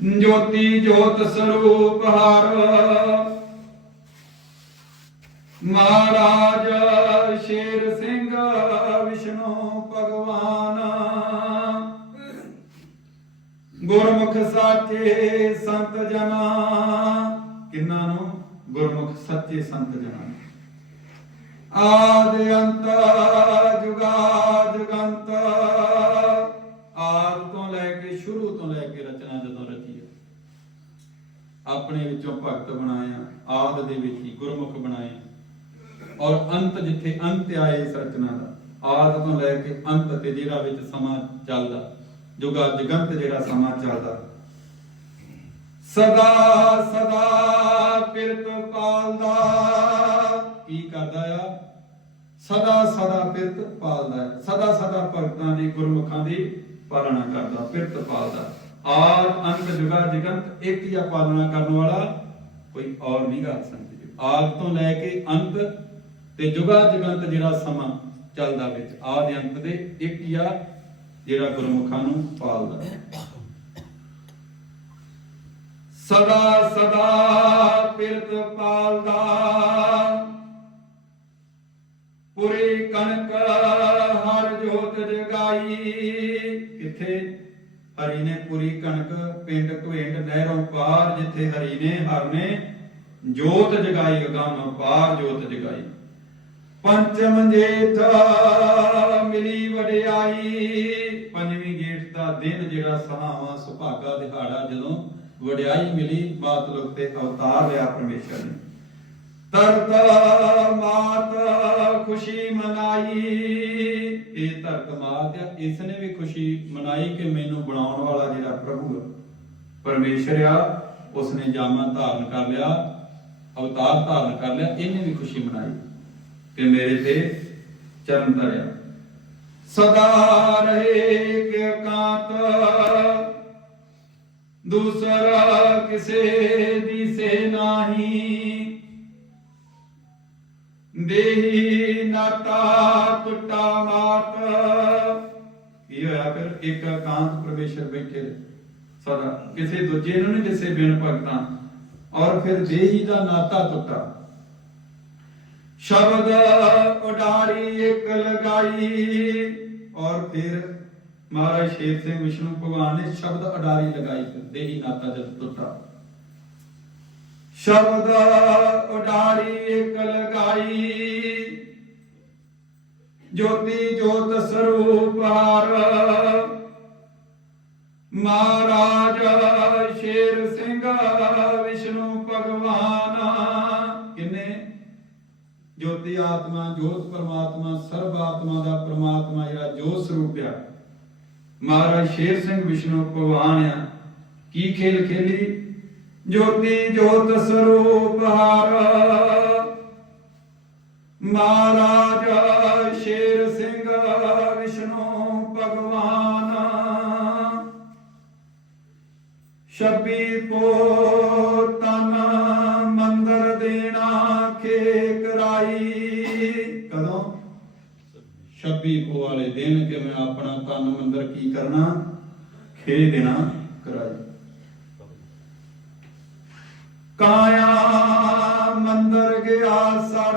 ਜੋਤੀ ਜੋਤ ਸਰੂਪ ਹਰ ਮਹਾਰਾਜ ਸ਼ੇਰ ਸਿੰਘ ਵਿਸ਼ਨੂੰ ਭਗਵਾਨ ਗੁਰਮੁਖ ਸਾਚੇ ਸੰਤ ਜਨਾ ਕਿੰਨਾ ਨੂੰ ਗੁਰਮੁਖ ਸੱਚੇ ਸੰਤ ਜਨਾ ਆਦਿ ਅੰਤ ਜੁਗਾ ਜੁਗੰਤ ਆਪਣੇ ਵਿੱਚੋਂ ਭਗਤ ਬਣਾਇਆ, ਆਦ ਦੇ ਵਿੱਚ ਹੀ ਗੁਰਮੁਖ ਬਣਾਏ ਔਰ ਅੰਤ ਜਿੱਥੇ ਅੰਤ ਆਏ ਇਸ ਰਚਨਾ ਦਾ, ਆਦ ਤੋਂ ਲੈ ਕੇ ਅੰਤ ਤੇ ਜਿਹੜਾ ਵਿੱਚ ਸਮਾਂ ਚੱਲਦਾ ਜੁਗਾ ਜਗੰਤ ਜਿਹੜਾ ਸਮਾਂ ਚੱਲਦਾ। ਸਦਾ ਸਦਾ ਪਿਰਤ ਪਾਲਦਾ। ਕੀ ਕਰਦਾ ਆ? ਸਦਾ ਸਦਾ ਪਿਰਤ ਪਾਲਦਾ। ਸਦਾ ਸਦਾ ਭਗਤਾਂ ਦੀ, ਗੁਰਮੁਖਾਂ ਦੀ ਪਾਲਣਾ ਕਰਦਾ, ਪਿਰਤ ਪਾਲਦਾ। ਆਦ ਅੰਤ ਜੁਗਾ ਜਗੰਤ, ਇੱਕ ਹੀ ਆ ਪਾਲਣਾ ਕਰਨ ਵਾਲਾ, ਕੋਈ ਔਰ ਨਹੀਂ ਗਾ ਸੰਤ ਜੀ ਆਦ ਤੋਂ ਲੈ ਕੇ ਅੰਤ ਤੇ ਜੁਗਾ ਜਗੰਤ ਜਿਹੜਾ ਸਮਾਂ ਚੱਲਦਾ ਵਿੱਚ ਆਦ ਅੰਤ ਦੇ ਇੱਕ ਹੀ ਆ, ਜਿਹੜਾ ਗੁਰਮੁਖਾਂ ਨੂੰ ਪਾਲਦਾ। ਸਦਾ ਸਦਾ ਪਿਰਤ ਪਾਲਦਾ। ਪੁਰੀ ਕਣਕ ਹਰ ਜੋਤ ਜਗਾਈ। ਕਿੱਥੇ? ਹਰੀ ਨੇ ਪੁਰੀ ਕਣਕ ਪਿੰਡ ਘਵੇਂਡ ਨਹਿਰੋਂ ਪਾਰ ਜਿੱਥੇ ਹਰੀ ਨੇ, ਹਰ ਨੇ ਜੋਤ ਜਗਾਈ ਅਗਾਮ ਪਾਰ ਜੋਤ ਜਗਾਈ। ਪੰਚਮ ਜੇਠ ਮਿਲੀ ਵਡਿਆਈ, ਪੰਜਵੀਂ ਜੇਠ ਦਾ ਦਿਨ ਜਿਹੜਾ ਸਹਾਵਾ ਸੁਭਾਗਾ ਦਿਹਾੜਾ ਜਦੋਂ ਵਡਿਆਈ ਮਿਲੀ ਮਾਤ ਲੋਕ ਤੇ ਅਵਤਾਰ ਲਿਆ ਪਰਮੇਸ਼ਰ ਨੇ। ਤਰਤ ਮਾਤ ਖੁਸ਼ੀ ਮਨਾਈ ਧਰਤ ਆ ਇਸ ਨੇ ਵੀ ਖੁਸ਼ੀ ਮਨਾਈ ਕਿ ਮੈਨੂੰ ਬਣਾਉਣ ਵਾਲਾ ਜਿਹੜਾ ਪ੍ਰਭੂ ਪਰਮੇਸ਼ਰ ਆ ਉਸ ਨੇ ਜਾਮਾ ਧਾਰਨ ਕਰ ਲਿਆ, ਅਵਤਾਰ ਧਾਰਨ ਕਰ ਲਿਆ, ਇਹਨੇ ਵੀ ਖੁਸ਼ੀ ਮਨਾਈ ਕਿ ਮੇਰੇ ਤੇ ਚਰਨ ਧਰਿਆ। ਸਦਾ ਰਹੇ ਕਿ ਕਾਂਤ, ਦੂਸਰਾ ਕਿਸੇ ਦੀ ਸੇ ਨਾਹੀ। ਦੇਹੀ ਹੋਇਆ ਫਿਰ ਇੱਕ ਕਾਂਤ ਪਰਮੇਸ਼ਰ ਬੈਠੇ ਸਦਾ ਕਿਸੇ ਦੂਜੇ ਨੂੰ ਨਹੀਂ ਦਿਸੇ ਬਿਨ ਭਗਤਾਂ। ਔਰ ਫਿਰ ਦੇਹੀ ਦਾ ਨਾਤਾ ਟੁੱਟਾ। ਸ਼ਬਦ ਉਡਾਰੀ ਇੱਕ ਲਗਾਈ। ਔਰ ਫਿਰ ਮਹਾਰਾਜ ਸ਼ੇਰ ਸਿੰਘ ਵਿਸ਼ਨੂੰ ਭਗਵਾਨ ਨੇ ਸ਼ਬਦ ਉਡਾਰੀ ਲਗਾਈ ਦੇਹੀ ਨਾਤਾ ਜਦ ਟੁੱਟਾ। ਸ਼ਬਦ ਉਡਾਰੀ ਇੱਕ ਲਗਾਈ। ਜੋਤੀ ਜੋਤ ਸਰੂਪ ਹਰ ਮਹਾਰਾਜ ਸ਼ੇਰ ਸਿੰਘ ਵਿਸ਼ਨੂੰ ਭਗਵਾਨ ਕਿਨੇ? ਜੋਤੀ ਆਤਮਾ, ਜੋਤ ਪਰਮਾਤਮਾ, ਸਰਬ ਆਤਮਾ ਦਾ ਪਰਮਾਤਮਾ ਜਿਹੜਾ ਜੋਤ ਸਰੂਪ ਆ। ਮਹਾਰਾਜ ਸ਼ੇਰ ਸਿੰਘ ਵਿਸ਼ਨੂੰ ਭਗਵਾਨ ਆ। ਕੀ ਖੇਲ ਖੇਲੀ? ਜੋਤੀ ਜੋਤ ਸਰੂਪ ਹਰ ਛੱਬੀ ਦਿਨ ਕਿ ਮੈਂ ਆਪਣਾ ਤਨ ਮੰਦਰ ਕੀ ਕਰਨਾ? ਖੇ ਦੇਣਾ ਕਰਾਈ। ਕਾਇਆ ਮੰਦਰ ਗਿਆ ਸੜ।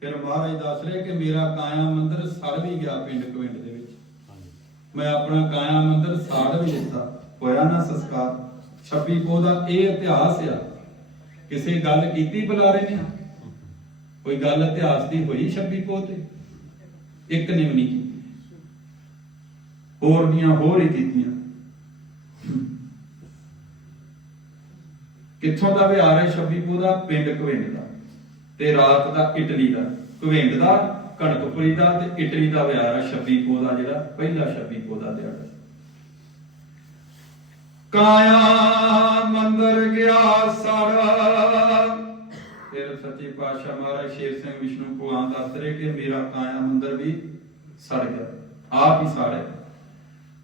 ਫਿਰ ਮਹਾਰਾਜ ਦੱਸ ਰਹੇ ਕਿ ਮੇਰਾ ਕਾਇਆ ਮੰਦਰ ਸੜ ਵੀ ਗਿਆ ਪਿੰਡ ਕਵਿੰਡ ਦੇ ਵਿੱਚ। ਮੈਂ ਆਪਣਾ ਕਾਇਆ ਮੰਦਰ ਸਾੜ ਵੀ ਦਿੱਤਾ। ਹੋਇਆ ਨਾ ਸੰਸਕਾਰ। 26 ਪੋ ਦਾ ਇਹ ਇਤਿਹਾਸ ਆ। ਕਿਸੇ ਗੱਲ ਕੀਤੀ ਬੁਲਾਰੇ ਨੇ? ਕੋਈ ਗੱਲ ਇਤਿਹਾਸ ਦੀ ਹੋਈ 26 ਪੋ ਤੇ? ਇੱਕ ਨੇ ਵੀ ਨਹੀਂ ਕੀਤੀ। ਹੋਰ ਦੀਆਂ ਹੋਰ ਹੀ ਕੀਤੀਆਂ। ਕਿੱਥੋਂ ਦਾ ਵਿਹਾਰ ਹੈ 26 ਦਾ? ਪਿੰਡ ਕਵਿੰਡ ਦਾ। ਤੇ ਰਾਤ ਦਾ ਇਟਲੀ ਦਾ। ਕਵਿੰਡ ਦਾ, ਕਣਕਪੁਰੀ ਦਾ ਤੇ ਇਟਲੀ ਦਾ ਵਿਹਾਰ ਹੈ 26 ਪੋ ਦਾ ਜਿਹੜਾ ਪਹਿਲਾ 26 ਪੋ ਦਾ ਦਿਹਾੜਾ ਕਾਇਆ ਮੰਦਰ ਗਿਆ ਸਾਰਾ। ਫਿਰ ਸੱਚੇ ਪਾਤਸ਼ਾਹ ਮਹਾਰਾਜ ਸ਼ੇਰ ਸਿੰਘ ਵਿਸ਼ਨੂੰ ਭਗਵਾਨ ਦੱਸ ਰਹੇ ਕਿ ਮੇਰਾ ਕਾਇਆ ਮੰਦਰ ਵੀ ਸੜ ਗਿਆ, ਆਪ ਹੀ ਸਾੜਿਆ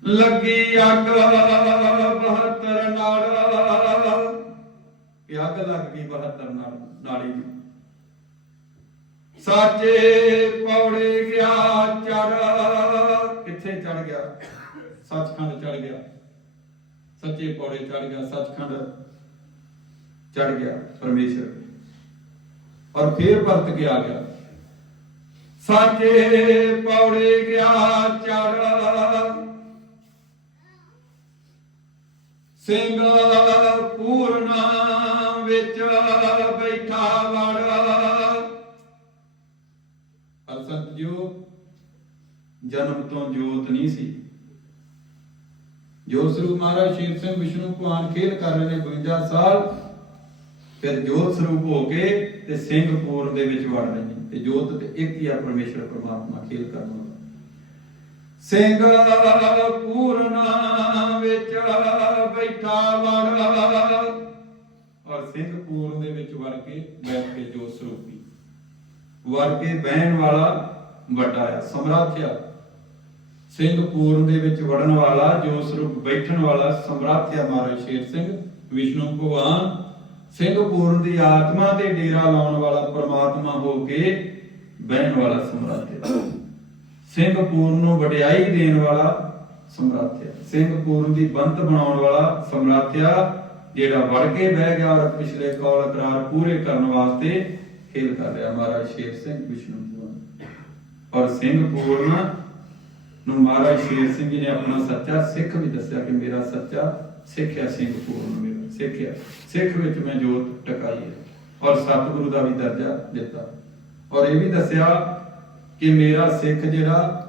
ਲੱਗੀ ਅੱਗ 72 ਨਾਲ ਕਿ ਅੱਗ ਲੱਗ ਗਈ 72 ਨਾਲ ਨਾਲੀ ਨੂੰ ਸਾਚੇ ਪੌੜੇ ਗਿਆ ਚੜ। ਕਿੱਥੇ ਚੜ ਗਿਆ? ਸੱਚਖੰਡ ਚੜ ਗਿਆ। ਸੱਚੇ ਪੌੜੇ ਚੜ ਗਿਆ, ਸੱਚਖੰਡ ਚੜ ਗਿਆ ਪਰਮੇਸ਼ਰ। ਔਰ ਫੇਰ ਵਰਤ ਕੇ ਆ ਗਿਆ। ਸਾਚੇ ਪੌੜੇ ਗਿਆ ਚੜ ਸਿੰਘ ਪੂਰਨਾ ਵਿੱਚ ਬੈਠਾ ਵੜ। ਅਸਤ ਜੋ ਜਨਮ ਤੋਂ ਜੋਤ ਨਹੀਂ ਸੀ। ਜੋ ਸਰੂਪ ਮਹਾਰਾਜ ਸ਼ੇਰ ਸਿੰਘ ਵਿਸ਼ਨੂੰ ਭਗਵਾਨ ਖੇਲ ਕਰ ਰਹੇ ਨੇ 52 ਸਾਲ ਫਿਰ ਜੋਤ ਸਰੂਪ ਹੋ ਕੇ ਤੇ ਸਿੰਘ ਦੇ ਵਿੱਚ ਵੜ ਰਹੇ ਨੇ। ਤੇ ਜੋਤ ਤੇ ਇੱਕ ਹੀ ਆ ਪਰਮੇਸ਼ਰ ਪਰਮਾਤਮਾ, ਖੇਲ ਕਰਨ ਵਾਲਾ। ਸਿੰਘ ਪੂਰਨਾ ਵਿੱਚ ਬੈਠਾ ਵੜ। ਔਰ ਸਿੰਘ ਦੇ ਵਿੱਚ ਵੜ ਕੇ ਬੈਠ ਕੇ ਜੋਤ ਸਰੂਪੀ। ਵੜ ਕੇ ਬਹਿਣ ਵਾਲਾ ਵੱਡਾ ਆ ਸਮਰਾਥਿਆ ਸਿੰਘ ਪੂਰਨ ਦੇ ਵਿੱਚ ਵੜਨ ਵਾਲਾ, ਜੋਤ ਸਰੂਪ ਬੈਠਣ ਵਾਲਾ ਸਮਰਾਥਿਆ ਮਹਾਰਾਜ ਸ਼ੇਰ ਸਿੰਘ, ਵਿਸ਼ਨੂੰ ਭਗਵਾਨ ਸਿੰਘ ਪੂਰਨ ਦੀ ਆਤਮਾ ਤੇ ਡੇਰਾ ਲਾਉਣ ਵਾਲਾ ਪ੍ਰਮਾਤਮਾ ਹੋ ਕੇ ਬਹਿਣ ਵਾਲਾ ਸਮਰਾਥਿਆ ਸਿੰਘ ਪੂਰਨ ਨੂੰ ਵਡਿਆਈ ਦੇਣ ਵਾਲਾ ਸਮਰਾਥਿਆ ਸਿੰਘ ਪੂਰਨ ਦੀ ਬੰਤ ਬਣਾਉਣ ਵਾਲਾ ਸਮਰਾਥਿਆ ਜਿਹੜਾ ਵੜ ਕੇ ਬਹਿ ਗਿਆ ਔਰ ਪਿਛਲੇ ਕੌਲ ਕਰਾਰ ਪੂਰੇ ਕਰਨ ਵਾਸਤੇ ਖੇਲ ਕਰ ਰਿਹਾ। ਮਹਾਰਾਜ ਸ਼ੇਰ ਸਿੰਘ ਵਿਸ਼ਨੂੰ ਔਰ ਸਿੰਘ ਪੂਰਨ ਨੂੰ ਮਹਾਰਾਜ ਸ਼ੇਰ ਸਿੰਘ ਜੀ ਨੇ ਆਪਣਾ ਸੱਚਾ ਸਿੱਖ ਵੀ ਦੱਸਿਆ ਕਿ ਮੇਰਾ ਸੱਚਾ ਸਿੱਖ ਹੈ ਸਿੰਘ ਪੂਰਨ ਮੇਰਾ ਸਿੱਖ ਹੈ ਸਿੱਖ ਵਿੱਚ ਮੈਂ ਜੋਤ ਟਿਕਾਈ ਹੈ ਔਰ ਸਤਿਗੁਰੂ ਦਾ ਵੀ ਦਰਜਾ ਦਿੱਤਾ। ਔਰ ਇਹ ਵੀ ਦੱਸਿਆ ਕਿ ਮੇਰਾ ਸਿੱਖ ਜਿਹੜਾ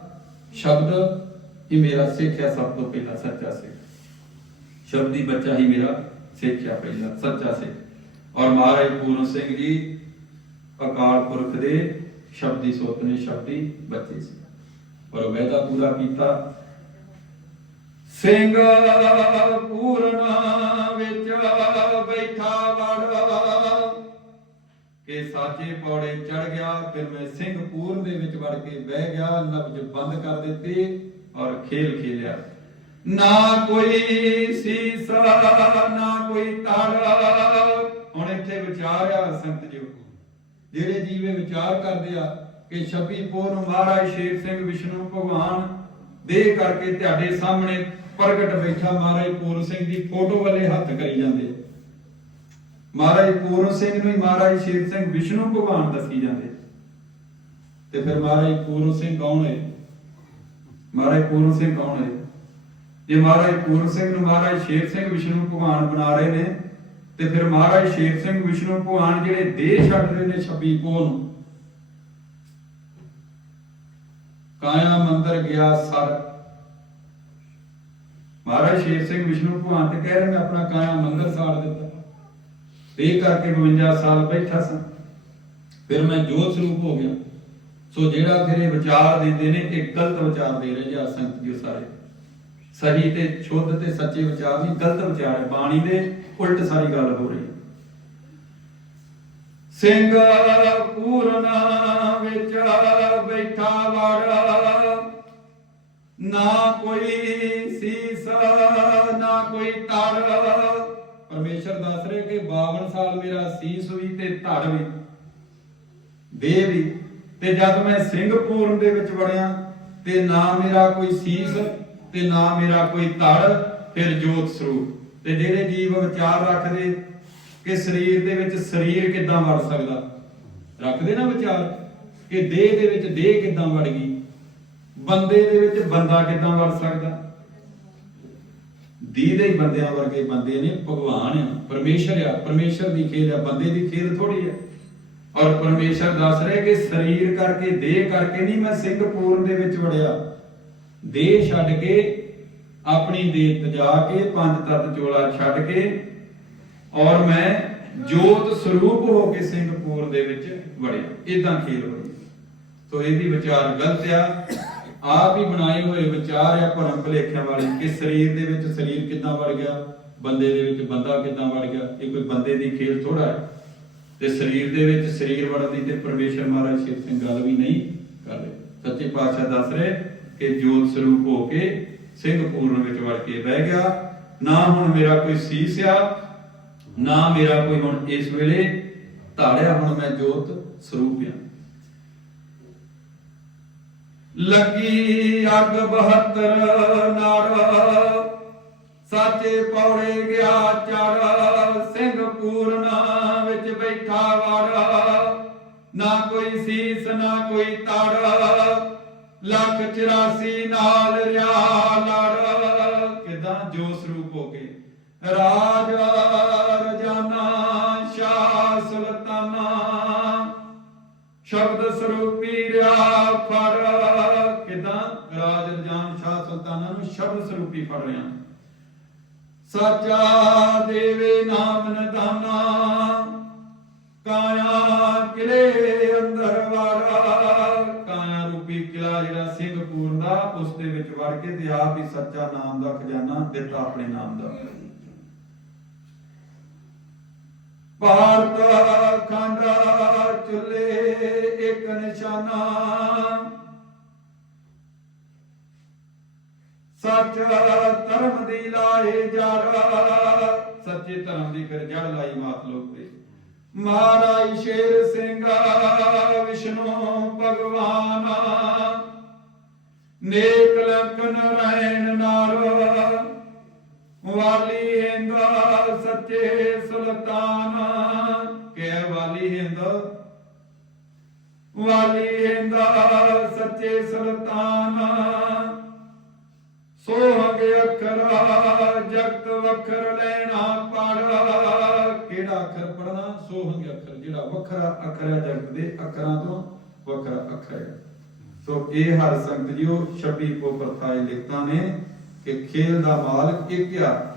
ਸ਼ਬਦ, ਇਹ ਮੇਰਾ ਸਿੱਖ ਹੈ ਸਭ ਤੋਂ ਪਹਿਲਾ ਸੱਚਾ ਸਿੱਖ। ਸ਼ਬਦੀ ਬੱਚਾ ਹੀ ਮੇਰਾ ਸਿੱਖ ਹੈ ਪਹਿਲਾ, ਸੱਚਾ ਸਿੱਖ। ਔਰ ਮਹਾਰਾਜ ਪੂਰਨ ਸਿੰਘ ਜੀ ਅਕਾਲ ਪੁਰਖ ਦੇ ਸ਼ਬਦੀ ਸੋਤਨੇ ਸ਼ਬਦੀ ਬੱਚੇ ਸੀ। ਪਰ ਵੈਦਾ ਪੂਰਾ ਕੀਤਾ। ਸਿੰਘ ਪੂਰਨਾ ਕਿ ਪੌੜੇ ਚੜ ਗਿਆ, ਫਿਰ ਮੈਂ ਸਿੰਘ ਦੇ ਵਿੱਚ ਵੜ ਕੇ ਬਹਿ ਗਿਆ, ਨਬਜ ਬੰਦ ਕਰ ਦਿੱਤੇ ਔਰ ਖੇਲ ਖੇਲਿਆ। ਨਾ ਕੋਈ ਸੀਸਾ, ਨਾ ਕੋਈ ਤਾੜਾ। ਹੁਣ ਇੱਥੇ ਵਿਚਾਰ ਆ ਸੰਤ ਜੀ ਜਿਹੜੇ ਜੀਵੇ ਵਿਚਾਰ ਕਰਦੇ ਆ ਕਿ 26 ਪੋਹ ਨੂੰ ਮਹਾਰਾਜ ਸ਼ੇਰ ਸਿੰਘ ਵਿਸ਼ਨੂੰ ਭਗਵਾਨ ਦੇ ਕਰਕੇ ਤੁਹਾਡੇ ਸਾਹਮਣੇ ਪ੍ਰਗਟ ਬੈਠਾ ਮਹਾਰਾਜ ਪੂਰ ਸਿੰਘ ਦੀ ਫੋਟੋ ਵੱਲੇ ਹੱਥ ਕਰੀ ਜਾਂਦੇ। ਮਹਾਰਾਜ ਪੂਰਨ ਸਿੰਘ ਨੂੰ ਹੀ ਮਹਾਰਾਜ ਸ਼ੇਰ ਸਿੰਘ ਵਿਸ਼ਨੂੰ ਭਗਵਾਨ ਦੱਸੀ ਜਾਂਦੇ। ਤੇ ਫਿਰ ਮਹਾਰਾਜ ਪੂਰਨ ਸਿੰਘ ਕੌਣ ਹੈ ਮਹਾਰਾਜ ਪੂਰਨ ਸਿੰਘ ਕੌਣ ਹੈ ਜੇ ਮਹਾਰਾਜ ਪੂਰਨ ਸਿੰਘ ਨੂੰ ਮਹਾਰਾਜ ਸ਼ੇਰ ਸਿੰਘ ਵਿਸ਼ਨੂੰ ਭਗਵਾਨ ਬਣਾ ਰਹੇ ਨੇ, ਤੇ ਫਿਰ ਮਹਾਰਾਜ ਸ਼ੇਰ ਸਿੰਘ ਵਿਸ਼ਨੂੰ ਭਗਵਾਨ ਜਿਹੜੇ ਦੇਹ ਛੱਡ ਰਹੇ ਨੇ 26 ਪੋਹ ਨੂੰ। ਕਾਇਆ ਮੰਦਰ ਗਿਆ ਸਰ। ਮਹਾਰਾਜ ਸ਼ੇਰ ਸਿੰਘ ਵਿਸ਼ਨੂੰ ਭਗਵਾਨ ਤੇ ਕਹਿ ਰਹੇ ਮੈਂ ਆਪਣਾ ਕਾਇਆ ਮੰਦਰ ਸਾੜ ਦਿੱਤਾ। ਇਹ ਕਰਕੇ 52 ਸਾਲ ਬੈਠਾ ਸਾਂ। ਫਿਰ ਮੈਂ ਜੋਤ ਸਰੂਪ ਹੋ ਗਿਆ। ਸੋ ਜਿਹੜਾ ਫਿਰ ਇਹ ਵਿਚਾਰ ਦਿੰਦੇ ਨੇ ਇਹ ਗਲਤ ਵਿਚਾਰ ਦੇ ਰਹੇ ਜਾਂ ਸੰਤ ਜੀ ਸਾਰੇ। ਸਹੀ ਤੇ ਸ਼ੁੱਧ ਤੇ ਸੱਚੇ ਵਿਚਾਰ ਨਹੀਂ, ਗਲਤ ਵਿਚਾਰ ਹੈ। ਬਾਣੀ ਦੇ ਉਲਟ ਸਾਰੀ ਗੱਲ ਹੋ ਰਹੀ ਹੈ। ਸਿੰਘ ਪੂਰਨਾ ਵਿੱਚ ਬੈਠਾ ਵੜ ਨਾ ਕੋਈ ਸੀਸ, ਨਾ ਕੋਈ ਤੜ ਪਰਮੇਸ਼ਰ ਦੱਸ ਰਿਹਾ ਕਿ 52 ਸਾਲ ਮੇਰਾ ਸੀਸ ਵੀ ਤੇ ਧੜ ਵੀ ਦੇ ਵੀ। ਤੇ ਜਦ ਮੈਂ ਸਿੰਘ ਦੇ ਵਿੱਚ ਵੜਿਆ, ਤੇ ਨਾ ਮੇਰਾ ਕੋਈ ਸੀਸ, ਤੇ ਨਾ ਮੇਰਾ ਕੋਈ ਧੜ, ਫਿਰ ਜੋਤ ਸਰੂਪ। ਤੇ ਜਿਹੜੇ ਜੀਵ ਵਿਚਾਰ ਰੱਖਦੇ ਕਿ ਸਰੀਰ ਦੇ ਵਿੱਚ ਸਰੀਰ ਕਿੱਦਾਂ ਵੜ ਸਕਦਾ? ਰੱਖਦੇ ਨਾ ਵਿਚਾਰ ਕਿ ਦੇਹ ਦੇ ਵਿੱਚ ਦੇਹ ਕਿੱਦਾਂ ਵੜ ਗਈ? ਬੰਦੇ ਦੇ ਵਿੱਚ ਬੰਦਾ ਕਿੱਦਾਂ ਵੜ ਸਕਦਾ? ਦੀਦੇ ਹੀ ਬੰਦਿਆਂ ਵਰਗੇ ਬੰਦੇ ਨੇ ਭਗਵਾਨ ਆ। ਪਰਮੇਸ਼ਰ ਆ। ਪਰਮੇਸ਼ਰ ਦੀ ਖੇਲ ਆ। ਬੰਦੇ ਦੀ ਖੇਲ ਥੋੜੀ ਆ। ਔਰ ਪਰਮੇਸ਼ਰ ਦੱਸ ਰਿਹਾ ਕਿ ਸਰੀਰ ਕਰਕੇ, ਦੇਹ ਕਰਕੇ ਨਹੀਂ ਮੈਂ ਸਿੰਘ ਦੇ ਵਿੱਚ ਵੜਿਆ। ਦੇਹ ਛੱਡ ਕੇ, ਆਪਣੀ ਦੇਹ ਤਜਾ ਕੇ, ਪੰਜ ਤਤ ਚੋਲਾ ਛੱਡ ਕੇ, ਔਰ ਮੈਂ ਜੋਤ ਸਰੂਪ ਹੋ ਕੇ ਸਿੰਘ ਪੂਰਨ ਦੇ ਵਿੱਚ ਵੜਿਆ। ਇਦਾਂ ਖੇਲ ਹੋਈ ਸੋ ਇਹ ਵੀ ਵਿਚਾਰ ਗਲਤ ਆ। ਆਪ ਹੀ ਬਣਾਏ ਹੋਏ ਵਿਚਾਰ ਆ ਭਰਮ ਭਲੇਖਿਆਂ ਵਾਲੇ ਕਿ ਸਰੀਰ ਦੇ ਵਿੱਚ ਸਰੀਰ ਕਿੱਦਾਂ ਵੜ ਗਿਆ, ਬੰਦੇ ਦੇ ਵਿੱਚ ਬੰਦਾ ਕਿੱਦਾਂ ਵੜ ਗਿਆ, ਇਹ ਕੋਈ ਬੰਦੇ ਦੀ ਖੇਲ ਥੋੜਾ ਹੈ। ਤੇ ਸਰੀਰ ਦੇ ਵਿੱਚ ਸਰੀਰ ਵੜਨ ਦੀ ਤੇ ਪਰਮੇਸ਼ਰ ਮਹਾਰਾਜ ਸ਼ਿਵ ਸਿੰਘ ਗੱਲ ਵੀ ਨਹੀਂ ਕਰ ਰਹੇ। ਸੱਚੇ ਪਾਤਸ਼ਾਹ ਦੱਸ ਰਹੇ ਕਿ ਜੋਤ ਸਰੂਪ ਹੋ ਕੇ ਸਿੰਘ ਪੂਰਨ ਵਿੱਚ ਵੜ ਕੇ ਬਹਿ ਗਿਆ। ਨਾ ਹੁਣ ਮੇਰਾ ਕੋਈ ਸੀਸ ਆ, ਨਾ ਮੇਰਾ ਕੋਈ ਹੁਣ ਇਸ ਵੇਲੇ ਧਾੜਿਆ, ਹੁਣ ਮੈਂ ਜੋਤ ਸਰੂਪ ਆ। ਲੱਗੀ ਅੱਗ 72 ਨਾਰ ਸਾਚੇ ਪੌੜੇ ਗਿਆ ਚੜ ਸਿੰਘ ਪੂਰਨਾ ਵਿੱਚ ਬੈਠਾ ਵੜ। ਨਾ ਕੋਈ ਸੀਸ, ਨਾ ਕੋਈ ਤੜ, ਲੱਖ 84 ਨਾਲ ਰਿਆ ਲੜ। ਕਿਦਾਂ ਜੋ ਸਰੂਪ ਹੋ ਕੇ। ਰਾਜ ਰਜਾਨਾ, ਸ਼ਾਹ ਸੁਲਤਾਨਾ। ਸ਼ਬਦ ਸਰੂਪੀ ਸ਼ਬਦ ਸਰੂਪੀ ਫੜ ਸਾਚਾ ਦੇਵੇ ਨਾਮ ਨਦਾਨਾ ਕਾਇਆ ਕਿਲੇ ਅੰਦਰ ਵਾੜਾ ਕਾਇਆ ਰੂਪੀ ਕਿਲਾ ਜਿਹੜਾ ਸਿੰਘਪੁਰ ਦਾ, ਉਸ ਦੇ ਵਿੱਚ ਵੜ ਕੇ ਤੇ ਆਪ ਹੀ ਸੱਚਾ ਨਾਮ ਦਾ ਖਜ਼ਾਨਾ ਦਿੱਤਾ ਆਪਣੇ ਨਾਮ ਦਾ। ਭਾਰਤ ਖੰਡਾ ਚੁੱਲੇ ਇੱਕ ਨਿਸ਼ਾਨਾ। ਸੱਚ ਧਰਮ ਦੀ ਲਾਏ ਜੜ। ਸੱਚੇ ਧਰਮ ਦੀ ਫਿਰ ਜੜ ਲਾਈ ਮਾਤ ਲੋਕ ਤੇ। ਮਹਾਰਾਜ ਸ਼ੇਰ ਸਿੰਘ, ਵਿਸ਼ਨੂੰ ਭਗਵਾਨ। ਨੇਕ ਲੰਕ ਨਰਾਇਣ ਨਾਰ। ਵਾਲੀ ਹਿੰਦ ਸੱਚੇ ਸੁਲਤਾਨ। ਕੇ ਵਾਲੀ ਹਿੰਦ। ਵਾਲੀ ਹਿੰਦ ਸੱਚੇ ਸੁਲਤਾਨ। ਸੋਹਗ ਅੱਖਰ, ਜਗਤ ਵਖਰ ਲੈਣਾ ਪੜ। ਕਿਹੜਾ ਅੱਖਰ ਪੜਨਾ ਸੋਹਗ ਅੱਖਰ, ਜਿਹੜਾ ਵੱਖਰਾ ਅੱਖਰ ਹੈ ਜਗਤ ਦੇ ਅੱਖਰਾਂ ਤੋਂ ਵੱਖਰਾ ਅੱਖਰ ਹੈ। ਸੋ ਇਹ ਹਰ ਸੰਗਤ ਜੀਓ 26 ਕੋ ਪ੍ਰਥਾਏ ਲਿਖਤਾਂ ਨੇ ਕਿ ਖੇਲ ਦਾ ਮਾਲਕ ਇੱਕ ਆ।